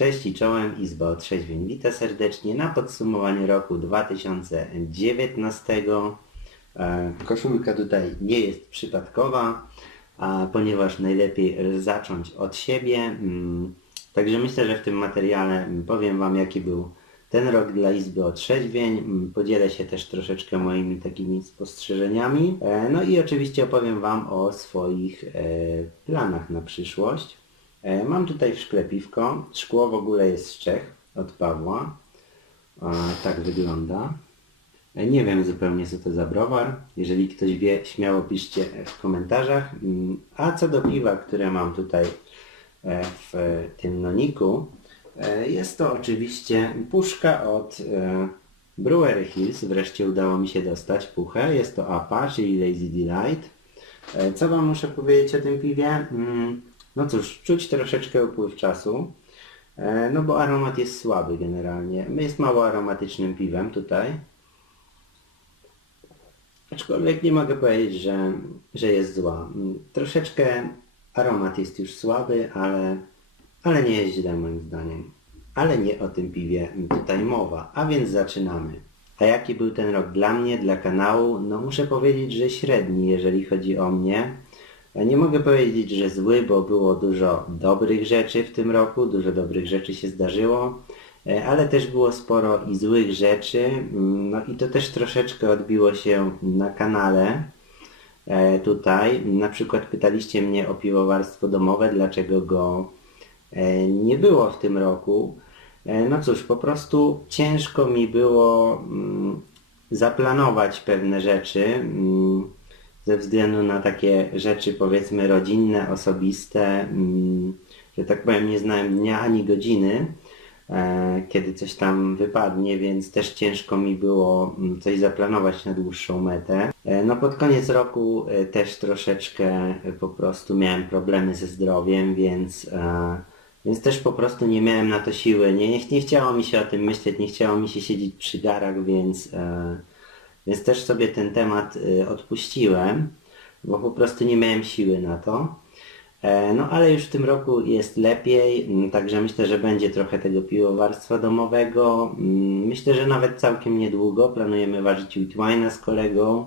Cześć i czołem, Izba Otrzeźwień. Witam serdecznie na podsumowaniu roku 2019. E, Koszulka tutaj nie jest przypadkowa, ponieważ najlepiej zacząć od siebie. Mm, Także myślę, że w tym materiale mm, powiem Wam jaki był ten rok dla Izby Otrzeźwień. Mm, Podzielę się też troszeczkę moimi takimi spostrzeżeniami. E, No i oczywiście opowiem Wam o swoich e, planach na przyszłość. E, Mam tutaj w szkle piwko. Szkło w ogóle jest z Czech, od Pawła. Tak wygląda. E, Nie wiem zupełnie co to za browar. Jeżeli ktoś wie, śmiało piszcie w komentarzach. Mm, A co do piwa, które mam tutaj e, w tym noniku, jest to oczywiście puszka od Brewery Hills. Wreszcie udało mi się dostać puchę. Jest to APA, czyli Lazy Delight. Co Wam muszę powiedzieć o tym piwie? No cóż, czuć troszeczkę upływ czasu. E, No bo aromat jest słaby generalnie. Jest mało aromatycznym piwem tutaj. Aczkolwiek nie mogę powiedzieć, że, że jest zła. Troszeczkę aromat jest już słaby, ale, ale nie jest źle moim zdaniem. Ale nie o tym piwie tutaj mowa, a więc zaczynamy. A jaki był ten rok dla mnie, dla kanału? No muszę powiedzieć, że średni, jeżeli chodzi o mnie. Ja Nie mogę powiedzieć, że zły, bo było dużo dobrych rzeczy w tym roku, dużo dobrych rzeczy się zdarzyło, e, ale też było sporo i złych rzeczy, mm, no i to też troszeczkę odbiło się na kanale e, tutaj. Na przykład pytaliście mnie o piwowarstwo domowe, dlaczego go e, nie było w tym roku. No cóż, po prostu ciężko mi było mm, zaplanować pewne rzeczy mm, ze względu na takie rzeczy powiedzmy rodzinne, osobiste, mm, że tak powiem nie znałem dnia ani godziny, e, kiedy coś tam wypadnie, więc też ciężko mi było mm, coś zaplanować na dłuższą metę. E, No pod koniec roku e, też troszeczkę po prostu miałem problemy ze zdrowiem, więc więc też po prostu nie miałem na to siły. Nie, nie, chciało mi się o tym myśleć, nie chciało mi się siedzieć przy garach, więc, więc też sobie ten temat e, odpuściłem, bo po prostu nie miałem siły na to. E, no ale już w tym roku jest lepiej, m, także myślę, że będzie trochę tego piwowarstwa domowego. Mm, Myślę, że nawet całkiem niedługo planujemy ważyć wheat wine'a z kolegą.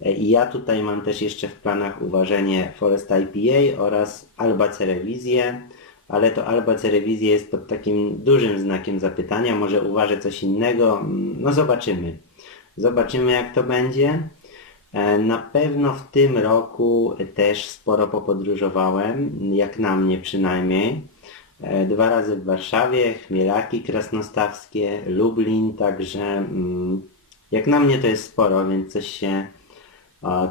E, I ja tutaj mam też jeszcze w planach uważenie Forest IPA oraz Alba Cerewizję, ale to Alba Cerewizję jest pod takim dużym znakiem zapytania, może uważę coś innego, Mm, no zobaczymy. Zobaczymy jak to będzie. E, Na pewno w tym roku też sporo popodróżowałem, jak na mnie przynajmniej. E, Dwa razy w Warszawie, Chmielaki krasnostawskie, Lublin, także mm, jak na mnie to jest sporo, więc coś się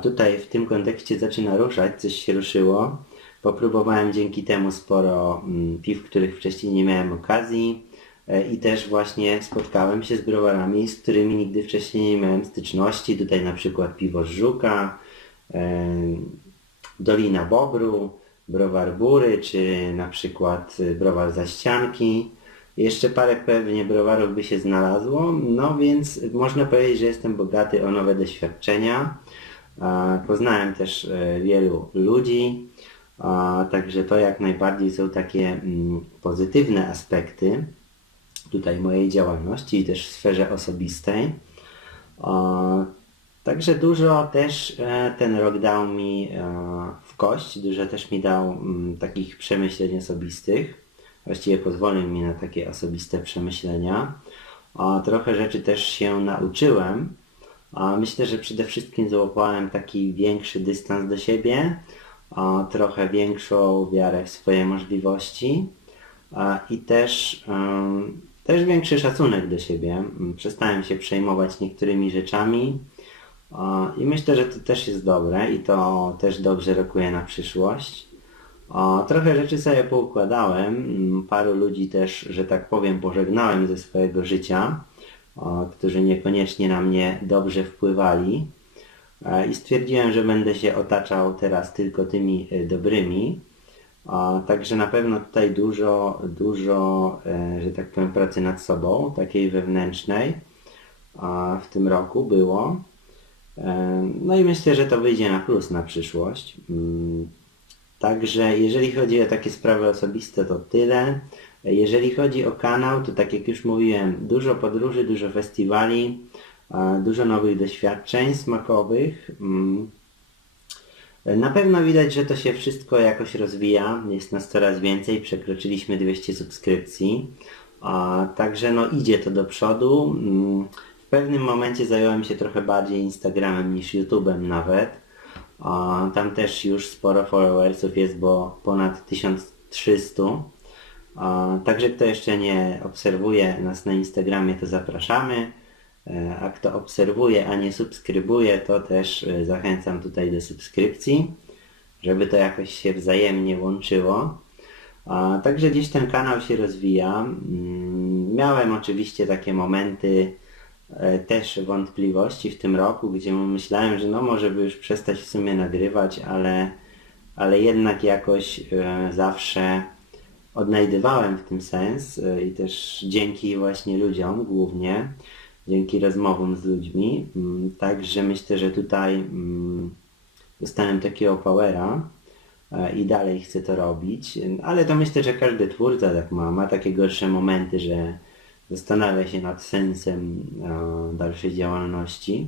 tutaj w tym kontekście zaczyna ruszać, coś się ruszyło. Popróbowałem dzięki temu sporo mm, piw, których wcześniej nie miałem okazji i też właśnie spotkałem się z browarami, z którymi nigdy wcześniej nie miałem styczności. Tutaj na przykład piwo Żuka, e, Dolina Bobru, browar Bury, czy na przykład browar Zaścianki. Jeszcze parę pewnie browarów by się znalazło, no więc można powiedzieć, że jestem bogaty o nowe doświadczenia. Poznałem też e, wielu ludzi, także to jak najbardziej są takie mm, pozytywne aspekty tutaj mojej działalności i też w sferze osobistej. Także dużo też e, ten rok dał mi e, w kość, dużo też mi dał mm, takich przemyśleń osobistych. Właściwie pozwolił mi na takie osobiste przemyślenia. Trochę rzeczy też się nauczyłem. Myślę, że przede wszystkim złapałem taki większy dystans do siebie, trochę większą wiarę w swoje możliwości i też, też większy szacunek do siebie. Mm, Przestałem się przejmować niektórymi rzeczami i myślę, że to też jest dobre i to też dobrze rokuje na przyszłość. Trochę rzeczy sobie poukładałem, mm, paru ludzi też, że tak powiem, pożegnałem ze swojego życia, którzy niekoniecznie na mnie dobrze wpływali. E, I stwierdziłem, że będę się otaczał teraz tylko tymi e, dobrymi. Także na pewno tutaj dużo, dużo, e, że tak powiem, pracy nad sobą, takiej wewnętrznej w tym roku było. E, No i myślę, że to wyjdzie na plus na przyszłość. Mm, Także jeżeli chodzi o takie sprawy osobiste, to tyle. Jeżeli chodzi o kanał, to tak jak już mówiłem, dużo podróży, dużo festiwali, dużo nowych doświadczeń smakowych. Mm. Na pewno widać, że to się wszystko jakoś rozwija, jest nas coraz więcej, przekroczyliśmy 200 subskrypcji, a, także no idzie to do przodu. Mm, W pewnym momencie zająłem się trochę bardziej Instagramem niż YouTube'em nawet. A, Tam też już sporo followersów jest, bo ponad 1300. A, Także kto jeszcze nie obserwuje nas na Instagramie, to zapraszamy. E, A kto obserwuje, a nie subskrybuje, to też e, zachęcam tutaj do subskrypcji, żeby to jakoś się wzajemnie łączyło. A, Także gdzieś ten kanał się rozwija. Mm, Miałem oczywiście takie momenty e, też wątpliwości w tym roku, gdzie myślałem, że no może by już przestać w sumie nagrywać, ale, ale jednak jakoś zawsze odnajdywałem w tym sens i też dzięki właśnie ludziom głównie, dzięki rozmowom z ludźmi. Mm, Także myślę, że tutaj mm, dostałem takiego powera e, i dalej chcę to robić, ale to myślę, że każdy twórca tak ma, ma takie gorsze momenty, że zastanawia się nad sensem e, dalszej działalności.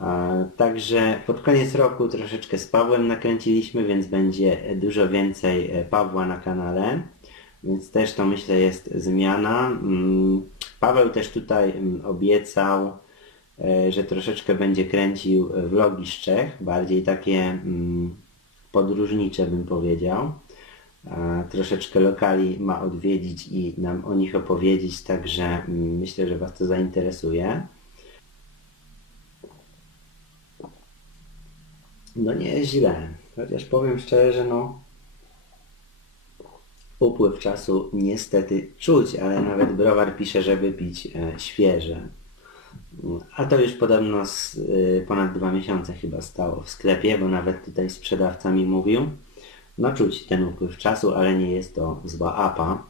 E, Także pod koniec roku troszeczkę z Pawłem nakręciliśmy, więc będzie dużo więcej Pawła na kanale. Więc też to myślę jest zmiana. Mm, Paweł też tutaj mm, obiecał, e, że troszeczkę będzie kręcił e, vlogi z Czech, bardziej takie mm, podróżnicze bym powiedział. Troszeczkę lokali ma odwiedzić i nam o nich opowiedzieć, także myślę, że Was to zainteresuje. No nie jest źle, chociaż powiem szczerze, no upływ czasu niestety czuć, ale nawet browar pisze, żeby pić e, świeże. A to już podobno z, y, ponad dwa miesiące chyba stało w sklepie, bo nawet tutaj sprzedawca mi mówił. No czuć ten upływ czasu, ale nie jest to zła apa.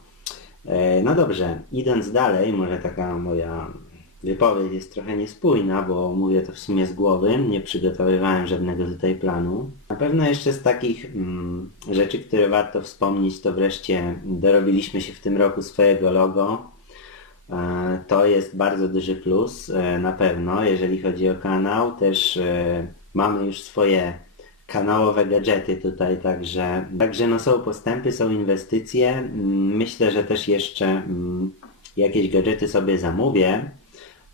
E, no dobrze, idąc dalej, może taka moja wypowiedź jest trochę niespójna, bo mówię to w sumie z głowy, nie przygotowywałem żadnego tutaj planu. Na pewno jeszcze z takich mm, rzeczy, które warto wspomnieć, to wreszcie dorobiliśmy się w tym roku swojego logo. E, To jest bardzo duży plus e, na pewno, jeżeli chodzi o kanał. Też e, mamy już swoje kanałowe gadżety tutaj, także, także no są postępy, są inwestycje. Mm, Myślę, że też jeszcze mm, jakieś gadżety sobie zamówię.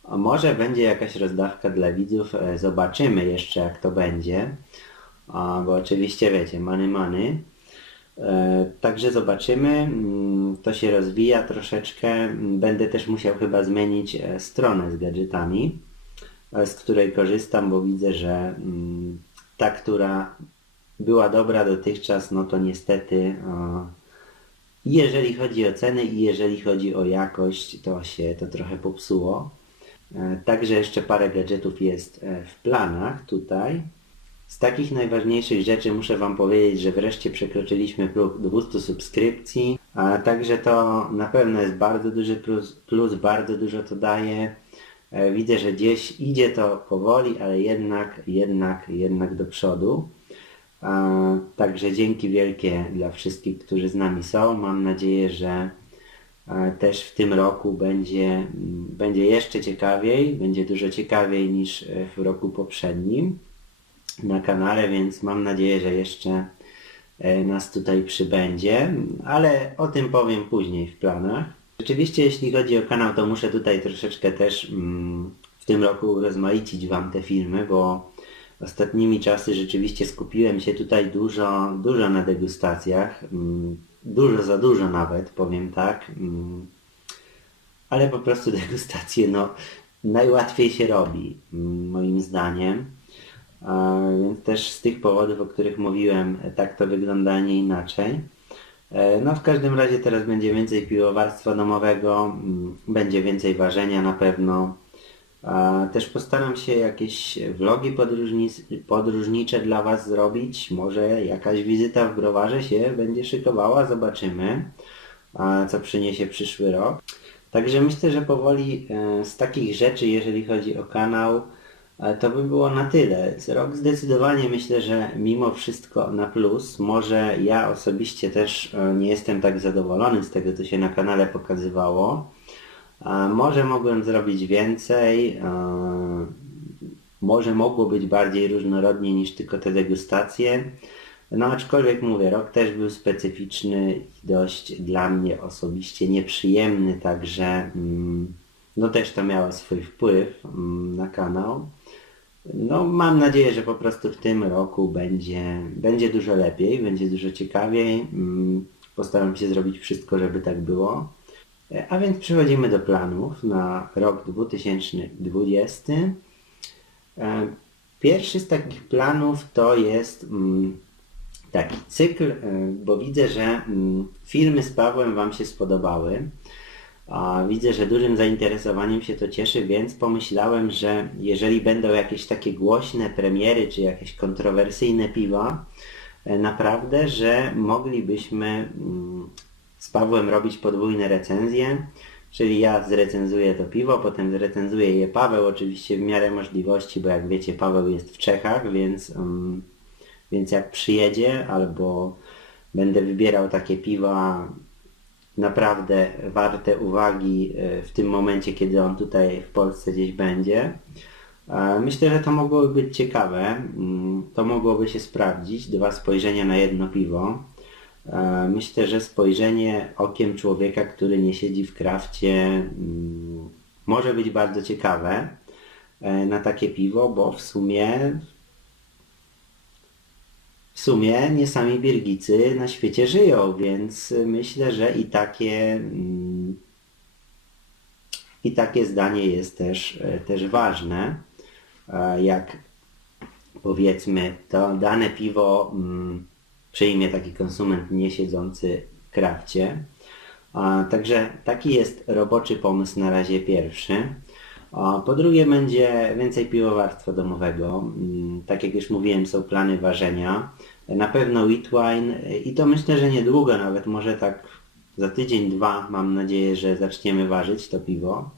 Może będzie jakaś rozdawka dla widzów, e, zobaczymy jeszcze jak to będzie. Bo oczywiście wiecie, money money. E, Także zobaczymy, Mm, to się rozwija troszeczkę. Będę też musiał chyba zmienić e, stronę z gadżetami, z której korzystam, bo widzę, że mm, ta, która była dobra dotychczas, no to niestety jeżeli chodzi o ceny i jeżeli chodzi o jakość, to się to trochę popsuło. E, Także jeszcze parę gadżetów jest e, w planach tutaj. Z takich najważniejszych rzeczy muszę Wam powiedzieć, że wreszcie przekroczyliśmy próg 200 subskrypcji, a także to na pewno jest bardzo duży plus, plus bardzo dużo to daje. E, Widzę, że gdzieś idzie to powoli, ale jednak, jednak, jednak do przodu. Także dzięki wielkie dla wszystkich, którzy z nami są. Mam nadzieję, że też w tym roku będzie, mm, będzie jeszcze ciekawiej, będzie dużo ciekawiej niż e, w roku poprzednim na kanale, więc mam nadzieję, że jeszcze e, nas tutaj przybędzie, ale o tym powiem później w planach. Rzeczywiście jeśli chodzi o kanał, to muszę tutaj troszeczkę też mm, w tym roku rozmaicić Wam te filmy, bo ostatnimi czasy rzeczywiście skupiłem się tutaj dużo, dużo na degustacjach, mm, dużo za dużo nawet, powiem tak. mm, ale po prostu degustacje no, najłatwiej się robi, mm, moim zdaniem. Więc też z tych powodów, o których mówiłem, tak to wygląda, a nie inaczej. E, No w każdym razie teraz będzie więcej piwowarstwa domowego, mm, będzie więcej ważenia na pewno. Też postaram się jakieś vlogi podróżni, podróżnicze dla Was zrobić. Może jakaś wizyta w browarze się będzie szykowała, zobaczymy, co przyniesie przyszły rok. Także myślę, że powoli e, z takich rzeczy, jeżeli chodzi o kanał, Ale to by było na tyle. Rok zdecydowanie myślę, że mimo wszystko na plus. Może ja osobiście też e, nie jestem tak zadowolony z tego, co się na kanale pokazywało. Może mogłem zrobić więcej. Może mogło być bardziej różnorodnie niż tylko te degustacje. No aczkolwiek mówię, rok też był specyficzny i dość dla mnie osobiście nieprzyjemny, także mm, no też to miało swój wpływ mm, na kanał. No mam nadzieję, że po prostu w tym roku będzie, będzie dużo lepiej, będzie dużo ciekawiej. Mm, Postaram się zrobić wszystko, żeby tak było. E, A więc przechodzimy do planów na rok 2020. E, Pierwszy z takich planów to jest mm, taki cykl, e, bo widzę, że mm, filmy z Pawłem Wam się spodobały. A widzę, że dużym zainteresowaniem się to cieszy, więc pomyślałem, że jeżeli będą jakieś takie głośne premiery czy jakieś kontrowersyjne piwa, naprawdę, że moglibyśmy mm, z Pawłem robić podwójne recenzje, czyli ja zrecenzuję to piwo, potem zrecenzuje je Paweł, oczywiście w miarę możliwości, bo jak wiecie Paweł jest w Czechach, więc, mm, więc jak przyjedzie albo będę wybierał takie piwa naprawdę warte uwagi e, w tym momencie, kiedy on tutaj w Polsce gdzieś będzie. E, Myślę, że to mogłoby być ciekawe. Mm, To mogłoby się sprawdzić. Dwa spojrzenia na jedno piwo. E, Myślę, że spojrzenie okiem człowieka, który nie siedzi w krafcie, mm, może być bardzo ciekawe e, na takie piwo, bo w sumie w sumie nie sami Birgicy na świecie żyją, więc myślę, że i takie, mm, i takie zdanie jest też, e, też ważne. Jak powiedzmy to dane piwo mm, przyjmie taki konsument nie siedzący w krafcie. A, Także taki jest roboczy pomysł na razie pierwszy. Po drugie będzie więcej piwowarstwa domowego. Mm, Tak jak już mówiłem, są plany ważenia. Na pewno wheat wine i to myślę, że niedługo, nawet może tak za tydzień, dwa mam nadzieję, że zaczniemy ważyć to piwo.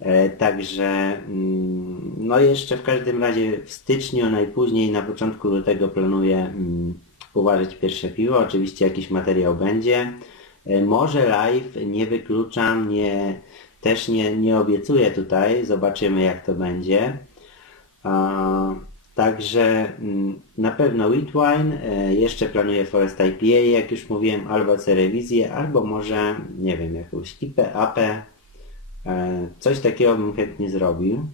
E, Także mm, no jeszcze w każdym razie w styczniu, najpóźniej na początku lutego planuję mm, uważać pierwsze piwo. Oczywiście jakiś materiał będzie. E, Może live, nie wykluczam, nie, też nie, nie obiecuję tutaj. Zobaczymy jak to będzie. Także mm, na pewno wheat wine, e, jeszcze planuję Forest IPA, jak już mówiłem, albo Cerewizję, albo może, nie wiem, jakąś IPę, APę. E, Coś takiego bym chętnie zrobił.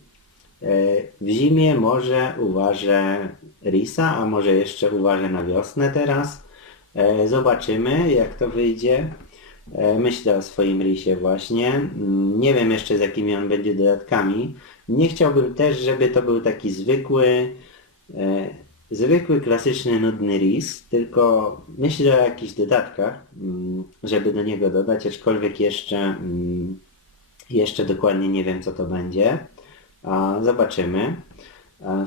W zimie może uważę Risa, a może jeszcze uważę na wiosnę teraz. E, Zobaczymy jak to wyjdzie. E, Myślę o swoim Risie właśnie. Nie wiem jeszcze z jakimi on będzie dodatkami. Nie chciałbym też, żeby to był taki zwykły, e, zwykły, klasyczny, nudny ris, tylko myślę o jakichś dodatkach, mm, żeby do niego dodać, aczkolwiek jeszcze mm, jeszcze dokładnie nie wiem, co to będzie. Zobaczymy.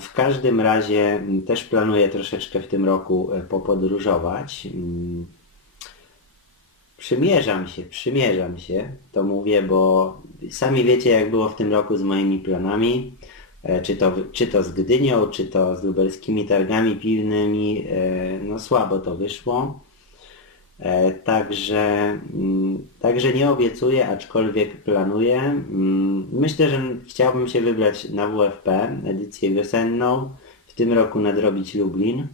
W każdym razie mm, też planuję troszeczkę w tym roku e, popodróżować. Mm, Przymierzam się, przymierzam się, to mówię, bo sami wiecie, jak było w tym roku z moimi planami. E, Czy to, czy to z Gdynią, czy to z lubelskimi targami piwnymi. e, No słabo to wyszło. E, Także, mm, także nie obiecuję, aczkolwiek planuję. Mm, Myślę, że chciałbym się wybrać na WFP, edycję wiosenną. W tym roku nadrobić Lublin.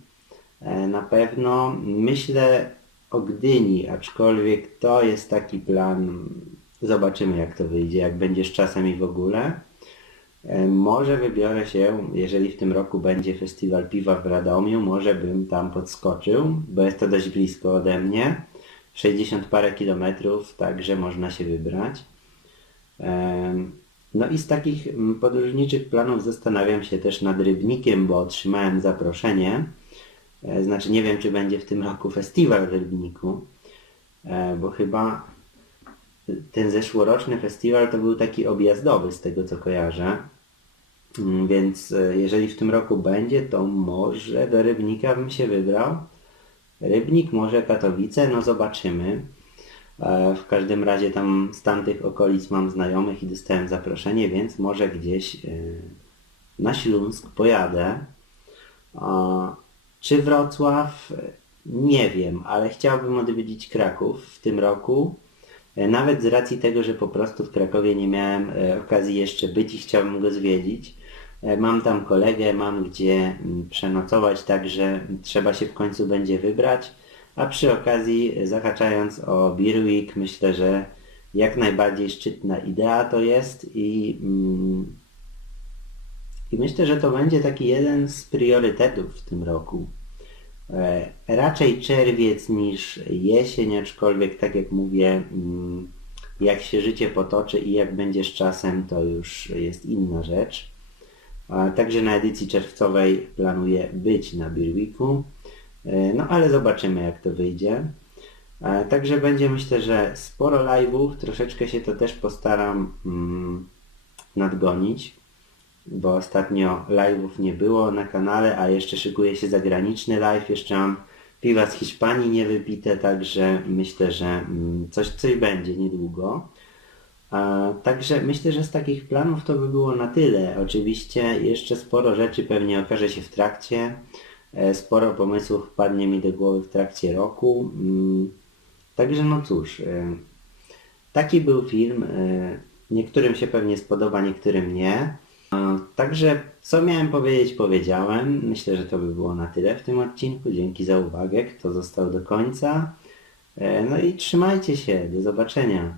E, Na pewno. Myślę o Gdyni, aczkolwiek to jest taki plan. Zobaczymy jak to wyjdzie, jak będzie z czasem i w ogóle. E, Może wybiorę się, jeżeli w tym roku będzie festiwal piwa w Radomiu, może bym tam podskoczył, bo jest to dość blisko ode mnie. 60 parę kilometrów, także można się wybrać. Em, No i z takich podróżniczych planów zastanawiam się też nad Rybnikiem, bo otrzymałem zaproszenie. E, Znaczy nie wiem, czy będzie w tym roku festiwal w Rybniku, e, bo chyba ten zeszłoroczny festiwal to był taki objazdowy z tego co kojarzę. Mm, Więc e, jeżeli w tym roku będzie, to może do Rybnika bym się wybrał. Rybnik, może Katowice, no zobaczymy. E, W każdym razie tam z tamtych okolic mam znajomych i dostałem zaproszenie, więc może gdzieś, e, na Śląsk pojadę. Czy Wrocław? Nie wiem, ale chciałbym odwiedzić Kraków w tym roku. E, Nawet z racji tego, że po prostu w Krakowie nie miałem e, okazji jeszcze być i chciałbym go zwiedzić. E, Mam tam kolegę, mam gdzie mm, przenocować, także trzeba się w końcu będzie wybrać. A przy okazji, zahaczając o Beer Week, myślę, że jak najbardziej szczytna idea to jest i, mm, i myślę, że to będzie taki jeden z priorytetów w tym roku. E, Raczej czerwiec niż jesień, aczkolwiek tak jak mówię, mm, jak się życie potoczy i jak będzie z czasem, to już jest inna rzecz. Także na edycji czerwcowej planuję być na Beer Weeku. E, No ale zobaczymy jak to wyjdzie. E, Także będzie myślę, że sporo live'ów, troszeczkę się to też postaram mm, nadgonić, bo ostatnio live'ów nie było na kanale, a jeszcze szykuje się zagraniczny live, jeszcze mam piwa z Hiszpanii niewypite, także myślę, że mm, coś, coś będzie niedługo. A, także myślę, że z takich planów to by było na tyle. Oczywiście jeszcze sporo rzeczy pewnie okaże się w trakcie. E, Sporo pomysłów wpadnie mi do głowy w trakcie roku. Mm, Także no cóż, e, taki był film. E, Niektórym się pewnie spodoba, niektórym nie. Także co miałem powiedzieć, powiedziałem. Myślę, że to by było na tyle w tym odcinku. Dzięki za uwagę, kto został do końca. E, No i trzymajcie się. Do zobaczenia.